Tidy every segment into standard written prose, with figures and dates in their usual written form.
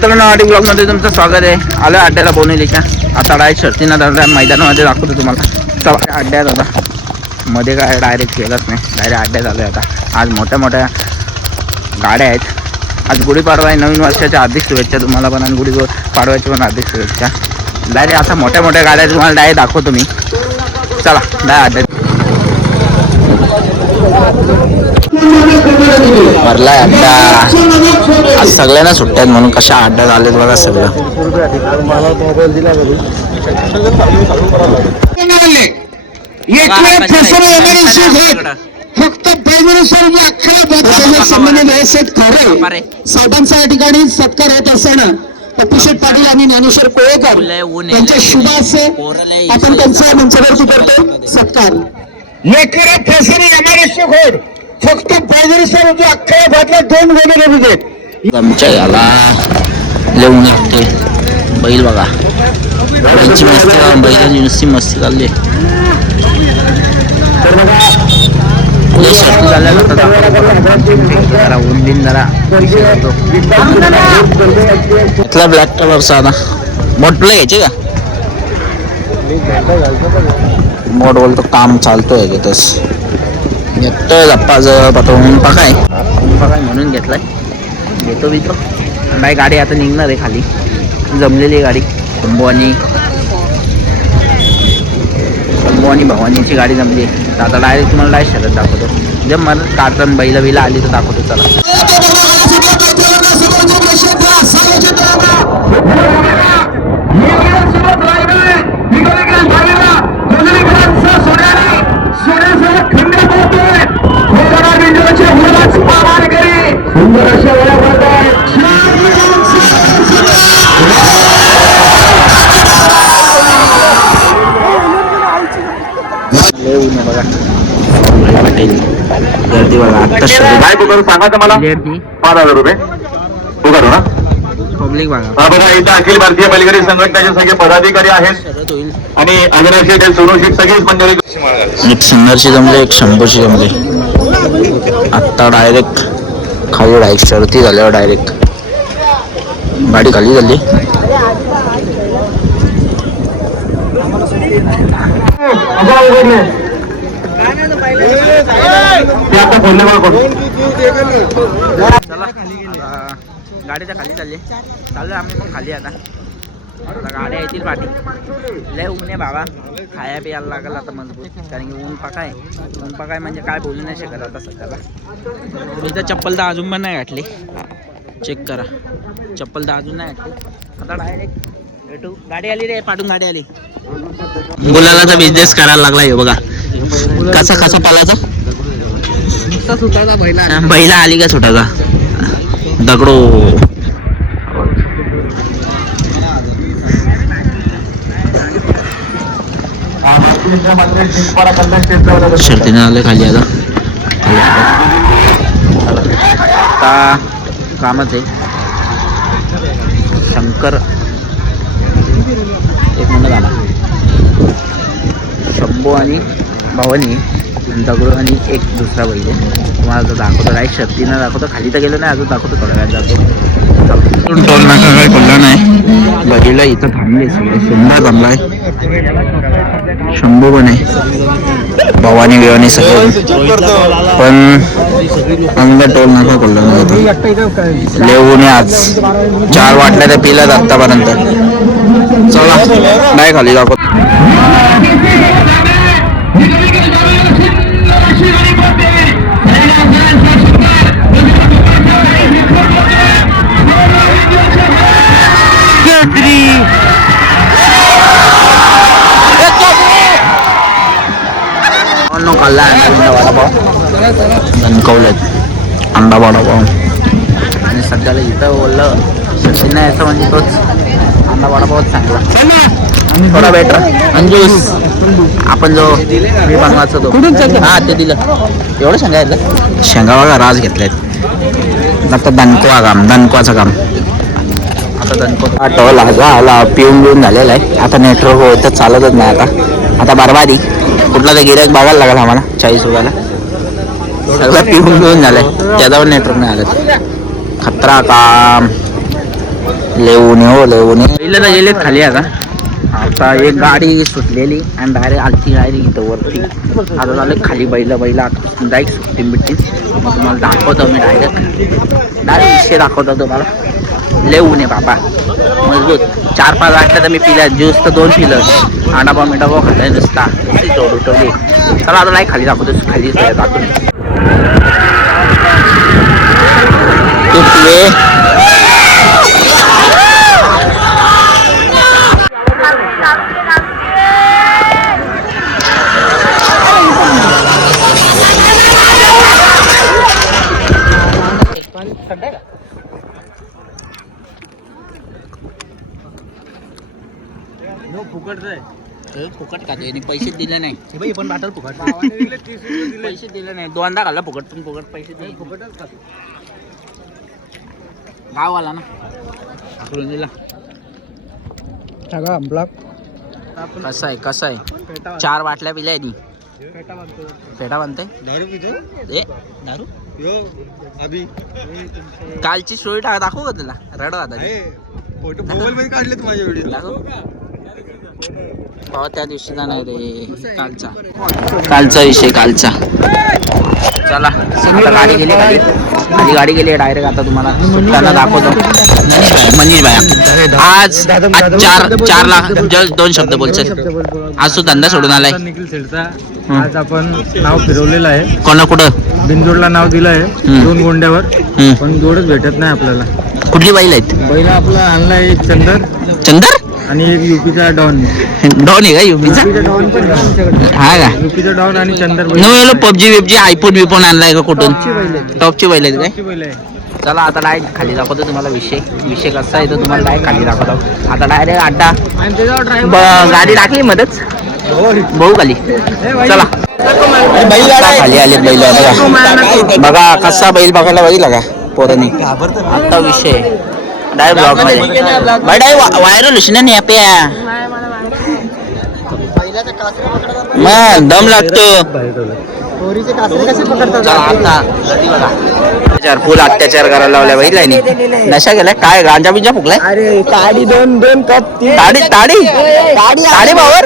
Blog मध्ये तुमचं स्वागत आहे. आलो अड्ड्याला बोनिवलीच्या. आता डायरेक्ट शर्तीना मैदानामध्ये दाखवतो तुम्हाला. चला अड्ड्यात आता मध्ये काय डायरेक्ट केलंच नाही, डायरेक्ट अड्ड्यात आलो आहे. आता आज मोठ्या मोठ्या गाड्या आहेत. आज गुढीपाडवा आहे. नवीन वर्षाच्या हार्दिक शुभेच्छा तुम्हाला पण, आणि गुढीपाडव्याची पण हार्दिक शुभेच्छा. डायरेक्ट आता मोठ्या मोठ्या गाड्या तुम्हाला डायरेक्ट दाखवतो मी. चला डायरेक्ट अड्ड्यात भरलाय अड्डा. आज सगळ्यांना सुट्ट्या आहेत म्हणून कशा अड्ड्यात आले बघा सगळं. फक्त साहेबांचा या ठिकाणी सत्कार होत असताना अपिशेट पाटील आणि ज्ञानेश्वर कोळेकर यांच्या शुभ असे आपण त्यांचा मंचावरती करतो सत्कार. फक्त बाजरीसर जो अख्ख्या भातला 2 गोले देत आमच्या याला लिहून लागते. बैल बघा, बैलची मस्ती, बैलांची नुसती मस्ती चालली. जरा ब्लॅक कलरचा आता मोठ प्ले घ्यायचे का मोठ बोलतो काम चालतोय घेतच येतोय गप्पा जवळ पाठवून पाकाय म्हणून घेतलाय. घेतो बितो बाय. गाडी आता निघणार आहे खाली, जमलेली गाडी. शंभू आणि भवानीची गाडी जमली. आता डायरेक्ट तुम्हाला डायरेक्ट शरद दाखवतो. जर मला कार्टन बैला बिला आली तर दाखवतो. चला बघा गर्दी बघा. आता काय पुकारू सांगा तर मला. 5,000 रुपये पुकारू ना. पब्लिक बघा. बघा इथं अखिल भारतीय बैलगाडी संघटनेचे सगळे पदाधिकारी आहेत आणि अविनाश शेठ, सोनू शेठ सगळीच मंडळी. एक सिंगरची जमले, एक शंभूची जमले. आत्ता डायरेक्ट खाली डायरेक्ट शर्ती झाल्यावर डायरेक्ट गाडी खाली झाली. गाडीच्या खाली चाललोय आम्ही पण खाली. आता गाड्या येतील पाठी. लय ऊन आहे बाबा, खाया प्यायला लागेल आता मजबूत. कारण की ऊन पाकाय म्हणजे काय बोलू नाही शकत आता सध्याला. इथं चप्पल तर अजून पण नाही घातली. चेक करा, चप्पल तर अजून नाही घातली. आता डायरेक्ट भेटू. गाडी आली रे, पाठून गाडी आली. गुलालाचा बिझनेस करायला लागला हे बघा. कसा पालाचा सुटाचा बैला आली का सुटाचा दगडो. शर्तीने आले खाली. आता कामच आहे. शंकर एक मिनिट झाला. शंभू आणि भवानी दगडू आणि एक दुसरा बैल तुम्हाला दाखवतो. राईट शर्तीनं दाखवतो. खाली तर गेलो नाही अजून, दाखवतो थोड्या वेळात जातो. टोल नाका काही खोलला नाही. बैला इथं थांबले सगळे. सुंदर थांबलाय. शंभू पण आहे, भवानी बिवानी सगळे. पण अंग टोल नाका खोलला नाही. लेवून आज 4 वाटल्या त्या पिलात आत्तापर्यंत. चला नाही खाली दाखवतो. खाल्ला अंडा वडापाव, दणकवलेत अंडा वडापाव. आणि सध्याला इथं बोललं शक्ती नाही असं म्हणजे तोच अंडा वडापावच चांगला, थोडा बेटर. अंजूस आपण जो मी बनवायचो तो, हा ते दिलं. एवढं शेंगा घेतलं. शेंगा बघा राज घेतलेत. आता दणकवाचं काम. आता दणकवा टोल आला पिऊन बिऊन झालेला आहे. आता नेटवर्क होतं चालतच नाही. आता बरबादी. कुठला तर गिरायक बघायला लागला आम्हाला 40 रुपयाला. सगळं पिऊन झालंय, त्याच्यावर नेटवर्क नाही आलं. खतरा काम. लय ऊन आहे हो, लय ऊन आहे. पहिलं तर गेलेत खाली आता एक गाडी सुटलेली आणि डायरेक्ट आलती डायरेक्ट इथं वरती. आता झालं खाली बैला डायरेक्ट सुट्टी बिट्टी. मग तुम्हाला दाखवतो मी डायरेक्ट विषय दाखवतो तुम्हाला. लय ऊन आहे बाबा मजबूत. 4-5 वाटलं तर मी पिल्या ज्यूस तर 2 पिलं. आडाबा मिडाबा खाल्लाय नुसता जोड उठवली. चला आता नाही खाली दाखवतो खाली दाखवतो. फुकट खाते आणि पैसे दिले नाही पण बाटल फुकट. पैसे दिले नाही 2दा खाल्ला फुकट पण फुकट पैसे दिले. फुकटच खातो गाववाला ना आकडून दिला. कसा आहे 4 बाटल्या पिल्या आहे नी. पेटा बांधते दारू पितो. दारू कालची स्टोरी दाखवू का तुला. रडव आता मोबाईल मध्ये काढले माझे व्हिडिओ. त्या दिवशीचा नाही रे कालचा विषय कालचा. चला आता गाडी गेली खाली गाडी गेली डायरेक्ट. आता तुम्हाला सुटताना दाखवतो. मनीष भाई आज 4 लाख 2 शब्द बोलचे. आज तू धंदा सोडून आलाय. निखिल सेठचा आज आपण नाव फिरवलेलं आहे. कोणा कुठं बिनजोडला नाव दिलं आहे 2 गोंड्यावर. पण जोडच भेटत नाही आपल्याला. कुठली बैल आहेत. बैला आपला आणलाय एक चंदर आणि एक युपीचा डॉन आहे का युपीचा. हा का युपीचा डॉन आणि चंदर पबजी आयफोन आणलाय का कुठून. टॉपची बैल आहेत काय. बैल आहे. चला आता डायरेक्ट खाली दाखवतो तुम्हाला. विषय कसा आहे तर तुम्हाला डायरेक्ट खाली दाखवतो. आता डायरेक्ट अड्डा गाडी टाकली मध्येच भाऊ खाली. चला खाली आले बैल. बघा कसा बैल बघायला बघितला का पोरांनी. आता विषय डायरेक्ट ब्लॉग मध्ये डायरेक्ट व्हायरल होशी ना आपल्या. मग दम लागतो. फुल अत्याचार करायला लावलाय बघितलाय नी. नशा केलाय काय गांजा बिंजा फुकलाय. अरे ताडी 2 कप ताडी भावर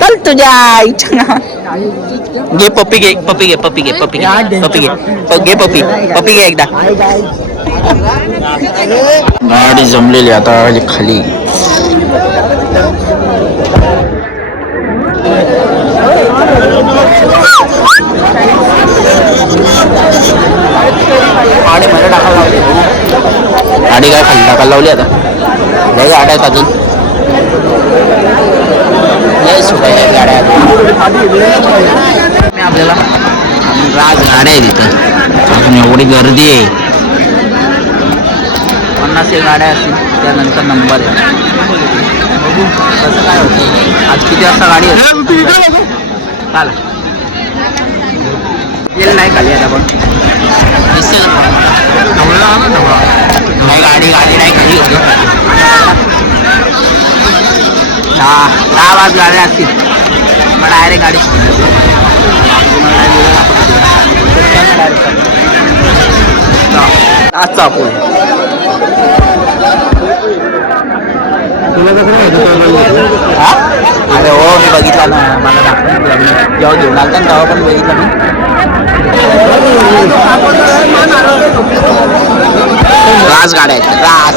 चल तुझ्या इच्छा. घे पप्पी घे एकदा. गाडी जमलेली आता खाली. गाडी काय खाली टाकायला लावली आता. लय गाड्या आहेत अजून. लय सुटायच्या गाड्या आपल्याला. राज गाड्या आहे तिथं अजून एवढी गर्दी आहे. 50 गाड्या असतील त्यानंतर नंबर आहे. बघू कसं काय होतं. आज किती वाजता गाडी असते चाल येईल नाही खाली आता. पण गाडी नाही खाली होती. 10 वाज गाड्या असतील मग डायरेक्ट गाडी आजचा पूल. अरे हो मी बघितला ना. मला दाखवून जेव्हा घेऊन आलता तेव्हा पण बघितलं मी. राज गाड्या आहेत राज.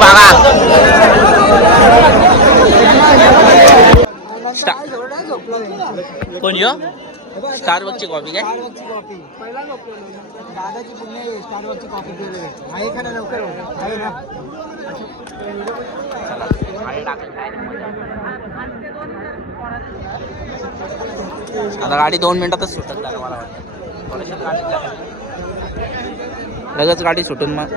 बघा कोण यो स्टारबक्सची कॉफी काय. आता गाडी 2 मिनिटातच सुटत मला वाटतं. थोड्याशा गाडी लगेच गाडी सुटून मग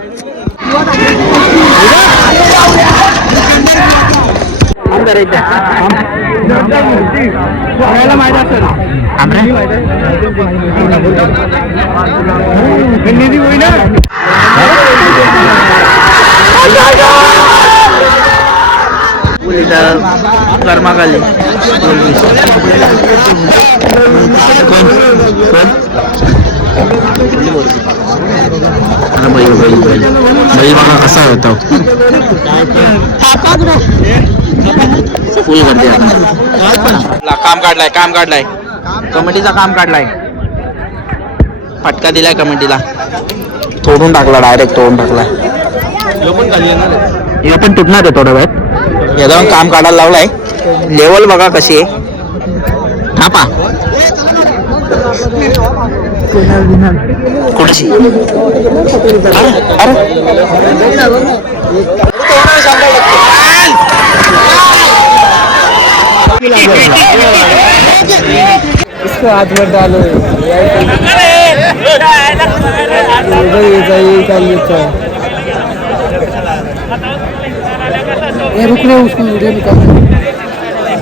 कर्माखाली कोण बैल बघा कसा होता फुल गर्दी आता. काम काढलाय कमिटीचा काम काढलाय. फटका दिलाय कमिटीला. तोडून टाकला डायरेक्ट तोडून टाकलाय. हे पण तुटणार आहे थोडा वेळ. याला काम काढायला लावलाय. लेवल बघा कशी आहे. थापा कुठची इसको हाथ में डालो ये रुक रहे उसको वीडियो निकालना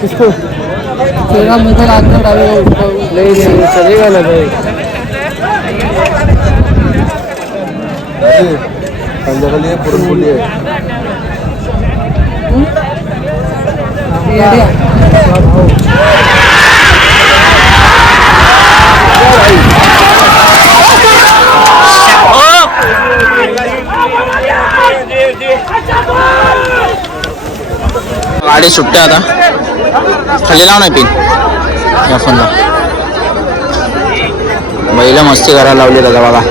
इसको तेरा मुझे हाथ में डालेगा उसको नहीं चलेगा ना भाई संध्याकाळी पुरणपोळी गाडी सुट्टे आता खाली लाव नाही पिन या फोनला. बैल मस्ती करायला लावली दादा बघा.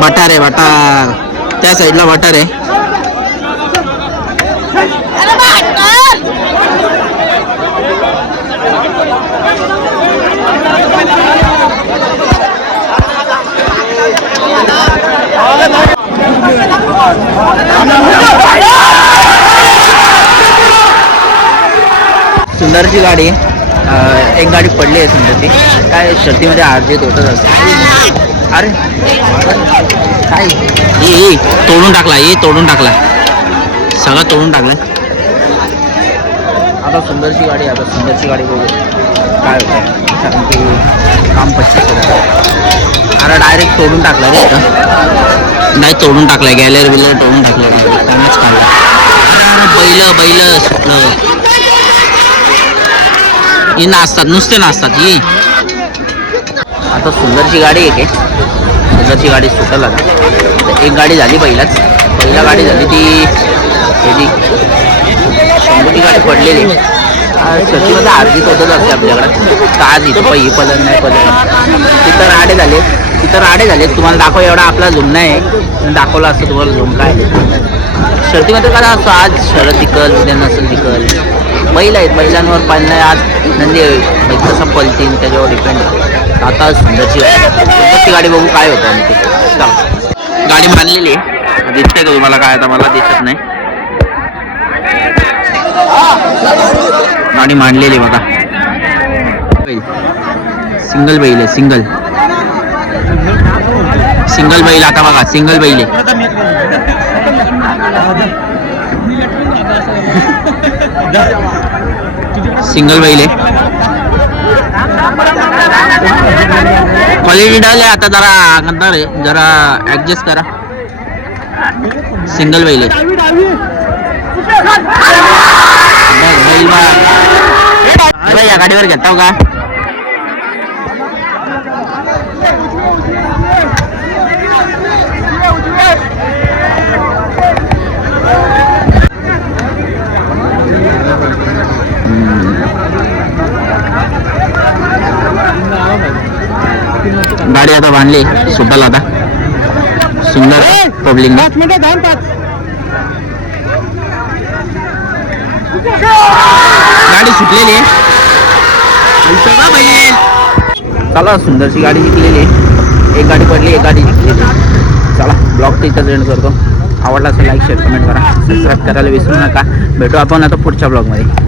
बटार आहे बटार. त्या साईडला बटार आहे. सुंदरची गाडी एक गाडी पडली आहे सुंदरची. काय शर्तीमध्ये अर्जित होतच असते. अरे काय ये तोडून टाकला सगळं तोडून टाकलाय. आता सुंदरची गाडी बघू काय होतं. कारण की काम 25 अरे डायरेक्ट तोडून टाकला रे. डायरेक्ट तोडून टाकलाय. गॅलरी बिलर तोडून टाकलं. त्यानंच काढला. बैल सुटलं. ही नाचतात नुसते नाचतात ही. आता सुंदरची गाडी एक आहे. सुंदरची गाडी सुटल आता. एक गाडी झाली पहिला गाडी झाली ती त्याची शंभूची गाडी पडलेली. शर्तीमध्ये अर्जित होतच असते आपल्याकडं. आज इथं पहिली पलन नाही तिथं राडे झाले. तुम्हाला दाखव एवढा आपला झुम नाही दाखवला असतं तुम्हाला झुम काय शर्तीमध्ये कसा असतो. आज शरद टिकल उद्या नसेल टिकल. बैल आहेत बैलांवर पाळणं. आज नंदी कसं पलतील त्याच्यावर डिपेंड. आता सुंदरची गाडी बघू काय होतं. आणि ते गाडी बांधलेली आहे. दिसते का तुम्हाला काय. आता मला दिसत नाही. गाडी मांडलेली बघा. सिंगल बैल आहे. सिंगल बैल आता बघा. सिंगल बैल आहे. सिंगल बैल आहे. क्वालिटी डाल आहे. आता जरा ऍडजस्ट करा. सिंगल बैल आहे. बैल या गाडीवर घेता का. गाडी आता बांधली सुटाल आता. सुंदर पब्लिक गाडी सुटलेली आहे. चला सुंदरची गाडी जिंकलेली आहे. एक गाडी पडली एक गाडी जिंकलेली. चला ब्लॉग इथं एंड करतो. आवडला असेल लाईक शेअर कमेंट करा. सबस्क्राईब करायला विसरू नका. भेटू आपण आता पुढच्या ब्लॉगमध्ये.